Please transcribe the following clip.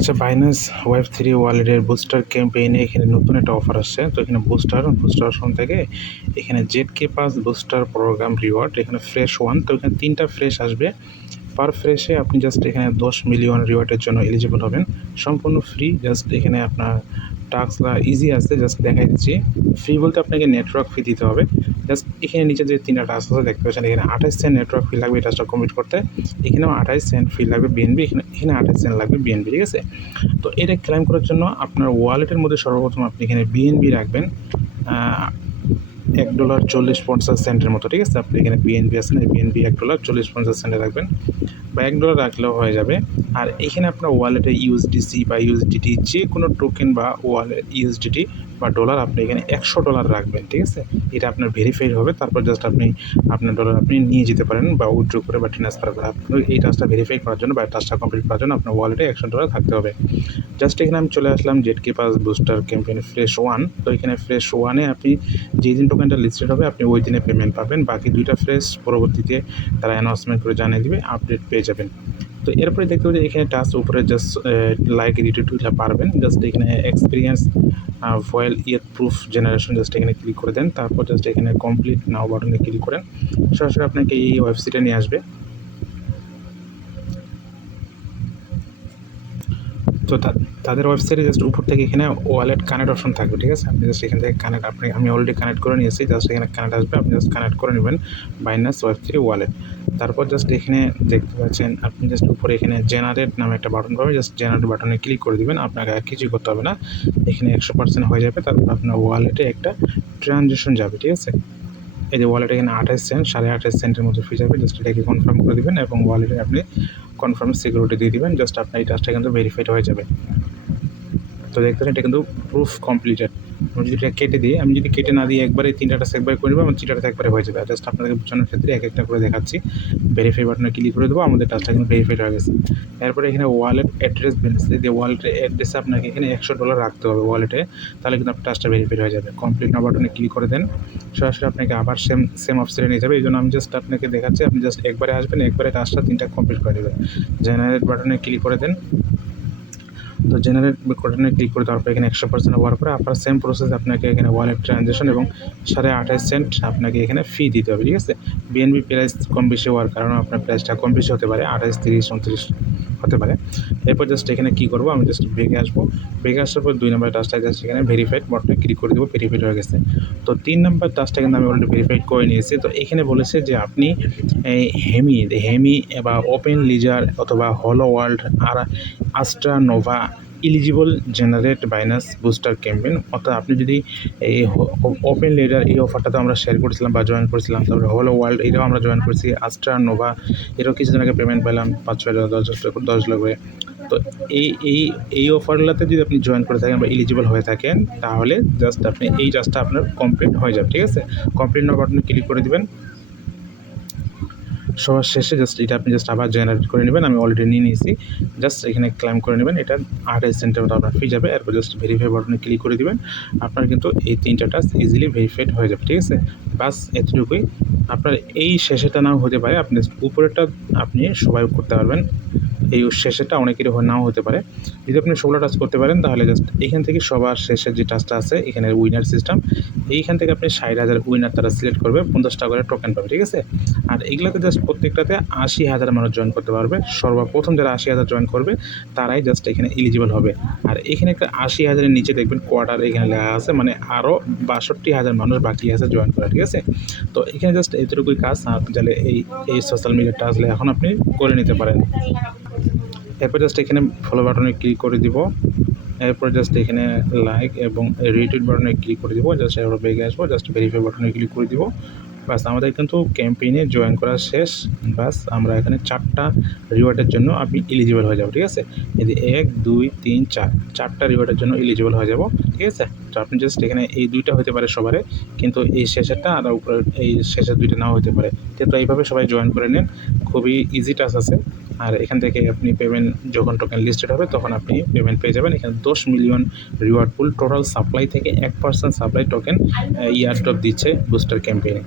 আচ্ছা, বাইন্যান্স ওয়েব3 ওয়ালেটের বুস্টার ক্যাম্পেইনে এখানে নতুন একটা অফার আসছে। তো এখানে বুস্টার অপশন থেকে এখানে জেডকে পাস বুস্টার প্রোগ্রাম রিওয়ার্ড, এখানে ফ্রেশ 1। তো এখানে 3টা ফ্রেশ আসবে। পার ফ্রেশে আপনি জাস্ট এখানে 10 মিলিয়ন রিওয়ার্ডের জন্য এলিজিবল হবেন। সম্পূর্ণ ফ্রি। জাস্ট এখানে আপনার টাস্কটা ইজি আছে, জাস্ট দেখাই দিচ্ছি। ফ্রি বলতে আপনাকে নেটওয়ার্ক ফি দিতে হবে। জাস্ট এখানে নিচে যে 3টা টাস্ক আছে দেখতে পাচ্ছেন, এখানে 28 সেন্ট নেটওয়ার্ক ফি লাগবে এই টাস্কটা কমপ্লিট করতে। এখানেও 28 সেন্ট ফি লাগবে বিএনবি, এখানে 28 সেন্ট লাগবে বিএনবি, ঠিক আছে? তো এটা ক্লেম করার জন্য আপনার ওয়ালেটের মধ্যে সর্বপ্রথম আপনি এখানে বিএনবি রাখবেন $1.40 মতো, ঠিক আছে? আপনি এখানে বিএনবি আছেন, এই বিএনবি $1.40 রাখবেন, বা $1 রাখলেও হয়ে যাবে। আর এখানে আপনার ওয়ালেটে ইউএসডিসি বা ইউএসডিটি যে কোনো টোকেন বা ওয়ালেট ইউএসডিটি বা ডলার আপনি এখানে $100 রাখবেন, ঠিক আছে? এটা আপনার ভেরিফাইড হবে। তারপর জাস্ট আপনি আপনার ডলার আপনি নিয়ে যেতে পারেন বা উইথড্র করে বা ট্রান্সফার করে। আপনার এই টাস্কটা ভেরিফাই করার জন্য বা টাস্কটা কমপ্লিট করার জন্য আপনার ওয়ালেটে $100 থাকতে হবে। জাস্ট এখানে আমি চলে আসলাম জেডকে পাস বুস্টার ক্যাম্পেইন ফ্রেশ 1। তো এখানে ফ্রেশ 1-এ আপনি যেই দিন টোকেনটা লিস্টেড হবে আপনি ওই দিনে পেমেন্ট পাবেন। বাকি 2টা ফ্রেশ পরবর্তীতে তারা অ্যানাউন্সমেন্ট করে জানিয়ে দিবে, আপডেট পেয়ে যাবেন। তো এরপরে দেখতে পাচ্ছি এখানে টাস্ক উপরে জাস্ট লাইক এডিটটা পারবেন। জাস্ট এখানে এক্সপিরিয়েন্স ভয়েল প্রুফ জেনারেশন, জাস্ট এখানে ক্লিক করে দেন। তারপর জাস্ট এখানে কমপ্লিট নাও বাটনে ক্লিক করেন। সরাসরি আপনাকে এই ওয়েবসাইটে নিয়ে আসবে। তো তাদের ওয়েবসাইটে জাস্ট উপর থেকে এখানে ওয়ালেট কানেক্ট অপশন থাকবে, ঠিক আছে? আপনি জাস্ট এখান থেকে কানেক্ট, আমি অলরেডি কানেক্ট করে নিয়েছি। জাস্ট এখানে কানেক্ট আসবে, আপনি জাস্ট কানেক্ট করে নেবেন বাইন্যান্স ওয়েব3 ওয়ালেট। তারপর জাস্ট এখানে দেখতে পাচ্ছেন আপনি জাস্ট উপরে এখানে জেনারেট নামে একটা বাটন পাবেন। জাস্ট জেনারেট বাটনে ক্লিক করে দেবেন। আপনাকে আর কিছুই করতে হবে না, এখানে 100% হয়ে যাবে। তারপর আপনার ওয়ালেটে একটা ট্রানজ্যাকশন যাবে, ঠিক আছে? এই যে ওয়ালেটে এখানে 28 সেন্ট, 28.5 সেন্টের মতো ফি যাবে। জাস্ট এটাকে কনফার্ম করে দেবেন এবং ওয়ালেটে আপনি কনফার্ম সিকিউরিটি দিয়ে দিবেন। জাস্ট আপনার এই টাস্কটা কিন্তু ভেরিফাইড হয়ে যাবে। তো দেখতে পাচ্ছেন এটা কিন্তু প্রুফ কমপ্লিটেড। আমি যদি এটা কেটে দিই, আমি যদি কেটে না দিয়ে একবারে 3টা টাস্ক একবারে করে দেবো, আমার 3টাতে একবারে হয়ে যাবে। জাস্ট আপনাদেরকে বোঝানোর ক্ষেত্রে এক একটা করে দেখাচ্ছি। ভেরিফাই বাটনে ক্লিক করে দেবো, আমাদের টাস্কটা কিন্তু ভেরিফাইড হয়ে গেছে। এরপরে এখানে ওয়ালেট অ্যাড্রেস ব্যালেন্স, যে ওয়ালেটের অ্যাড্রেসে আপনাকে এখানে $100 রাখতে হবে ওয়ালেটে, তাহলে কিন্তু আপনার টাস্কটা ভেরিফাইড হয়ে যাবে। কমপ্লিট নাও বাটনে ক্লিক করে দেন। সরাসরি আপনাকে আবার সেম অপশনে নিয়ে যাবে। এই জন্য আমি জাস্ট আপনাকে দেখাচ্ছি, আপনি জাস্ট একবারে আসবেন, একবারে টাস্কটা 3টা কমপ্লিট করে দেবেন। জেনারেট বাটনে ক্লিক করে দেন। তো জেনারেট বাটনে ক্লিক করে দেওয়ার পর এখানে 100% হওয়ার পরে আপনার সেম প্রসেস আপনাকে এখানে ওয়ালেট ট্রানজ্যাকশন এবং 28.5 সেন্ট আপনাকে এখানে ফি দিতে হবে, ঠিক আছে? বিএনবি প্রাইস কম বেশি হওয়ার কারণে আপনার প্রাইসটা কম বেশি হতে পারে, 28, 30, 29 হতে পারে। এরপর জাস্ট এখানে কী করবো, আমি জাস্ট ব্রেকে আসবো। ব্রেকে আসার পর 2 নম্বর টাস্কটা জাস্ট এখানে ভেরিফাইড বাটনে ক্লিক করে দেবো, ভেরিফাইড হয়ে গেছে। তো 3 নম্বর টাস্কটা কিন্তু আমি অলরেডি ভেরিফাইড করে নিয়েছি। তো এখানে বলেছে যে আপনি এই হেমি বা ওপেন লিজার অথবা হলো ওয়ার্ল্ড আর Astra Nova eligible generate Binance booster campaign. অর্থাৎ আপনি যদি এই ওপেন লেডার এই অফারটা তো আমরা শেয়ার করেছিলাম বা জয়েন করেছিলাম, তারপরে হলো ওয়ার্ল্ড এটাও আমরা জয়েন করেছি, আস্ট্রা নোভা এটাও কিছুদিন আগে পেমেন্ট পেলাম 5-6 10 লাখ করে। তো এই অফারগুলোতে যদি আপনি জয়েন করে থাকেন বা এলিজিবল হয়ে থাকেন, তাহলে জাস্ট আপনি এই টাস্কটা আপনার কমপ্লিট হয়ে যাবে, ঠিক আছে? কমপ্লিট নাও বাটনে ক্লিক করে দেবেন। সবার শেষে জাস্ট এটা আপনি জাস্ট আবার জেনারেট করে নেবেন। আমি অলরেডি নিয়ে নিয়েছি। জাস্ট এখানে ক্লেম করে নেবেন, এটা 28 সেন্টের মতো আপনার ফি যাবে। এরপর জাস্ট ভেরিফাই বাটনে ক্লিক করে দেবেন। আপনার কিন্তু এই 3টা টাস্ক ইজিলি ভেরিফাইড হয়ে যাবে, ঠিক আছে? বাস এতটুকুই। আপনার এই শেষেটা নাও হতে পারে, আপনি উপরেরটা আপনি সবাই করতে পারবেন, এই শেষেরটা অনেকেরই নাও হতে পারে। যদি আপনি 16 টাস্ক করতে পারেন তাহলে জাস্ট এখান থেকে সবার শেষের যে টাস্কটা আছে এখানে উইনার সিস্টেম, এইখান থেকে আপনি 60,000 উইনার তারা সিলেক্ট করবে, 50 টাকা করে টোকেন পাবে, ঠিক আছে? আর এগুলোতে জাস্ট প্রত্যেকটাতে 80,000 মানুষ জয়েন করতে পারবে। সর্বপ্রথম যারা 80,000 জয়েন করবে তারাই জাস্ট এখানে এলিজিবল হবে। আর এখানে একটা 80,000-এর নিচে দেখবেন কোয়ার্টার এখানে লেখা আছে, মানে আরও 62,000 মানুষ বাকি আছে জয়েন করা, ঠিক আছে? তো এখানে জাস্ট এতটুকুই কাজ। আপনি চাইলে এই সোশ্যাল মিডিয়াটা আসলে এখন আপনি করে নিতে পারেন। এরপর জাস্ট এখানে ফলো বাটনে ক্লিক করে দিব। এরপর জাস্ট এখানে লাইক এবং রিটুইট বাটনে ক্লিক করে দিব। জাস্ট এরপর বেগে আসবো, জাস্ট ভেরিফাই বাটনে ক্লিক করে দিব। বাস আমাদের কিন্তু ক্যাম্পেইনে জয়েন করা শেষ। বাস আমরা এখানে 4টা রিওয়ার্ডের জন্য আপনি এলিজিবল হয়ে যাবো, ঠিক আছে? এই যে 1, 2, 3, 4টা রিওয়ার্ডের জন্য এলিজিবল হয়ে যাব, ঠিক আছে? তো আপনি জাস্ট এখানে এই 2টা হতে পারে সবারে, কিন্তু এই শেষেরটা আর উপরে এই শেষের 2টা নাও হতে পারে। তো এইভাবে সবাই জয়েন করে নেন, খুবই ইজি টাস্ক আছে। আর এখান থেকে আপনি পেমেন্ট যখন টোকেন লিস্টেড হবে তখন আপনি পেমেন্ট পেয়ে যাবেন। এখানে 10 মিলিয়ন রিওয়ার্ড পুল, টোটাল সাপ্লাই থেকে 1% সাপ্লাই টোকেন ইয়ারড্রপ দিচ্ছে বুস্টার ক্যাম্পেইনে।